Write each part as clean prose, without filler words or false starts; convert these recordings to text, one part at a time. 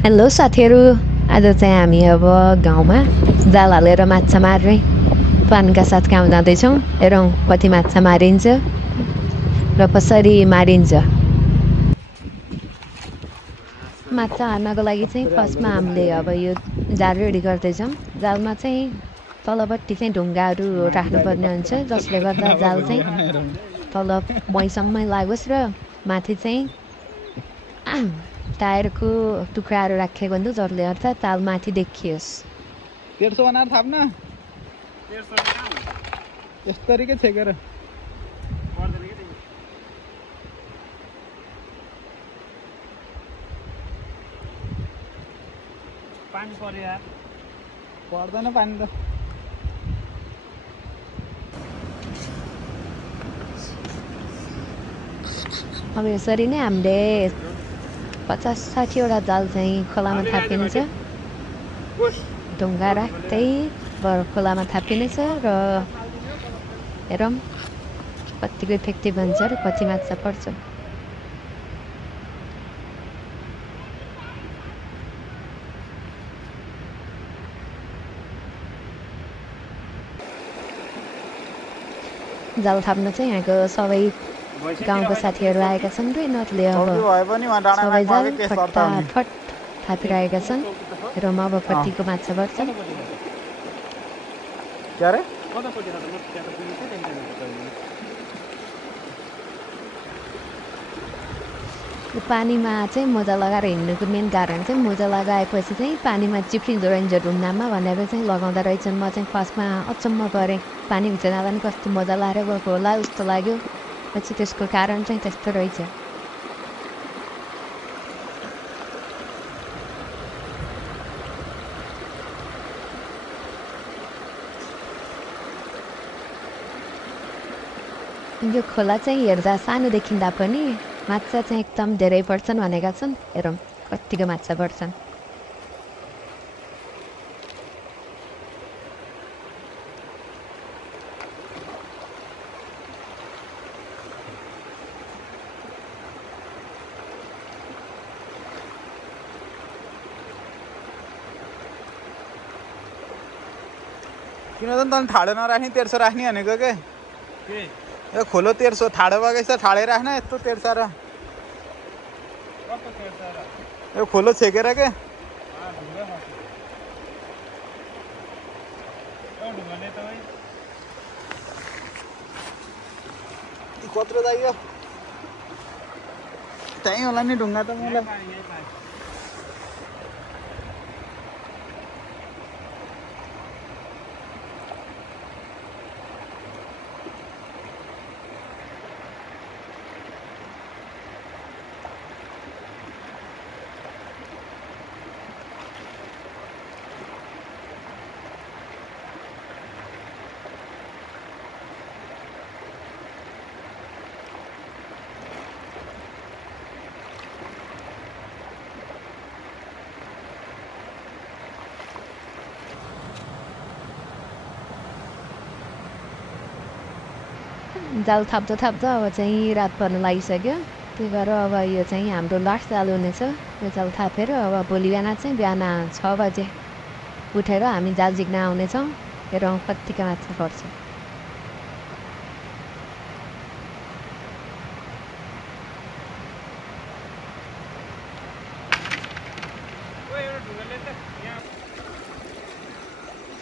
Hello साथीहरू, आज चाहिँ हामी अब गाउँमा जाल हालेर माछा मार्ने प्लानका साथ काम जाँदैछौँ। हेरौँ कति माछा मारिन्छ र कसरी मारिन्छ। माछा हार्नको लागि चाहिँ फर्स्टमा हामीले अब यो जाल रेडी गर्दैछौँ। जालमा चाहिँ तलपट्टि चाहिँ ढुङ्गाहरू राख्नुपर्ने हुन्छ, जसले गर्दा जाल चाहिँ तल मैसम्मै लागोस् र माथि चाहिँ टायरको टुक्राहरू राखेको हुन्छ, जसले गर्दा ताल माथि देखियोस्। 150 बनाएर थाप्न। 150 यस्तरी के छेकेर पर्दैन के तिमी। पानी पर्यो यार। पर्दैन पानी त। अब यसरी नै हामीले 50-60 वटा जाल चाहिँ खोलामा थापिनेछ। ढुङ्गा राख्दै खोलामा थापिनेछ र हेरौँ कतिको इफेक्टिभ हुन्छ र कति माछा पर्छ। जाल थाप्न चाहिँ यहाँको सबै गाउँको साथीहरू आएका छन् र यिनीहरूले अब सबै जाल फटाफट थापिरहेका छन् र अब कतिको माछा पर्छ। पानीमा चाहिँ मोजा लगाएर हिँड्नुको मेन कारण चाहिँ मोजा लगाएपछि चाहिँ पानीमा चिप्लिँदो रहन्छ ढुङ्गामा भनेर चाहिँ लगाउँदा रहेछन्। म चाहिँ फर्स्टमा अचम्म परेँ, पानीभित्र जाँदा पनि कस्तो मजा लाएर गएको होला जस्तो लाग्यो। पछि त्यसको कारण चाहिँ त्यस्तो रहेछ। यो खोला चाहिँ हेर्दा सानो देखिँदा पनि माछा चाहिँ एकदम धेरै पर्छन् भनेका छन्। हेरौँ कतिको माछा पर्छन्। किन त तन ठाडो नराख्ने 150 राख्ने भनेको के यो खोलो 150 ठाडो भएको छ, ठाडै राख्न यस्तो 150 र यो खोलो छेकेर के कत्रो चाहियो त्यहीँ होला नि ढुङ्गा त मलाई। जाल थाप्दो थाप्दो अब चाहिँ रात पर्न लागिसक्यो। त्यही भएर अब यो चाहिँ हाम्रो लास्ट जाल हुनेछ। यो जाल थापेर अब भोलि बिहान 6 बजे उठेर हामी जाल झिक्न आउनेछौँ। हेरौँ कतिको माछा पर्छ।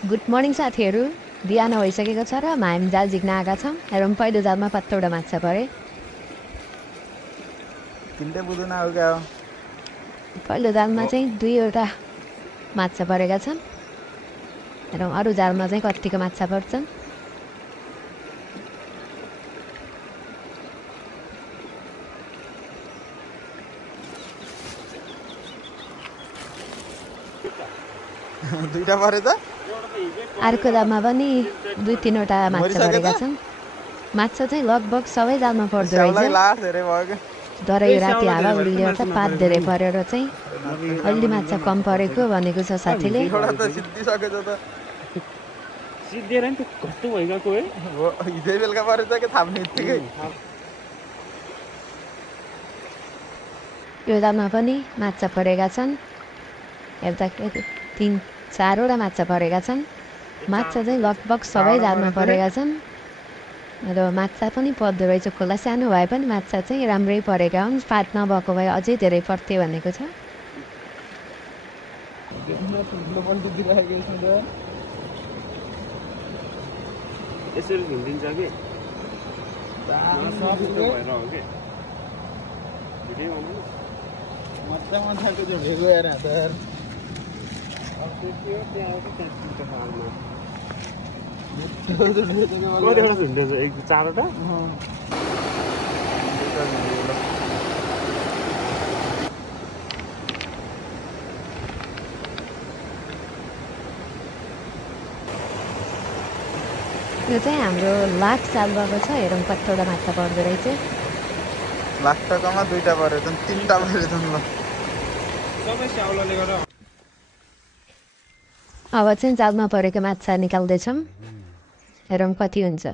गुड मर्निङ साथीहरू, बिहान भइसकेको छ र हामी जाल झिक्न आएका छौँ। हेरौँ पहिलो जालमा 7 वटा माछा परे। पहिलो जालमा चाहिँ 2 वटा माछा परेका छन्। हेरौँ अरू जालमा चाहिँ कतिको माछा पर्छन्। दुईटा परे त। अर्को जालमा पनि 2-3 वटा माछा परेका छन्। माछा चाहिँ लगभग सबै जालमा पर्दो रहेछ। तर यो राति हावा उल्ले गर्दा पात धेरै परेर चाहिँ अलि माछा कम परेको भनेको छ साथीले। यो जालमा पनि माछा परेका छन्। एउटा 3-4वटा माछा परेका छन्। माछा चाहिँ लगभग सबै जालमा परेका छन् र माछा पनि पर्दो रहेछ। खोला सानो भए पनि माछा चाहिँ राम्रै परेका हुन्। फाट नभएको भए अझै धेरै पर्थ्यो भनेको छ। यसरी हिँडिन्छ कि चारवटा यो चाहिँ हाम्रो लास्ट साल भएको छ। हेरौँ कतिवटा माछा पर्दो रहेछ। लास्ट टकामा 2टा परेछ, 3टा परेछ ल। अब चाहिँ जालमा परेको माछा निकाल्दैछौँ। हेरौँ कति हुन्छ।